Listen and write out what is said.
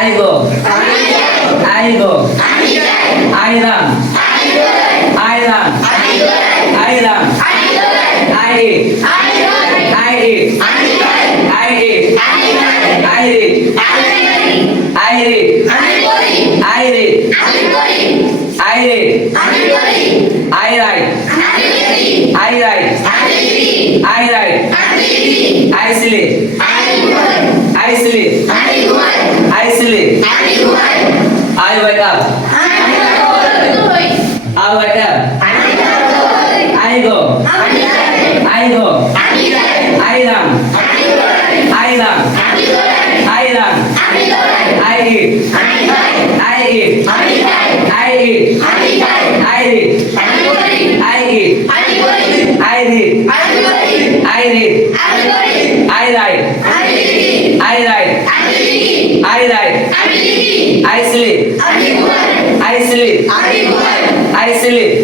I go. I go. I run. I run. I run. I eat. I eat. I eat. I read. I read. I read. I read. I write. I write. I write. I sleep. I sleep. I sleep. I wake up. I wake up. I go. I go. I run. I run. I run. I eat. I eat. I eat. I read. I eat. I read. I read. I write. I write. I write. I sleep. I sleep. I sleep.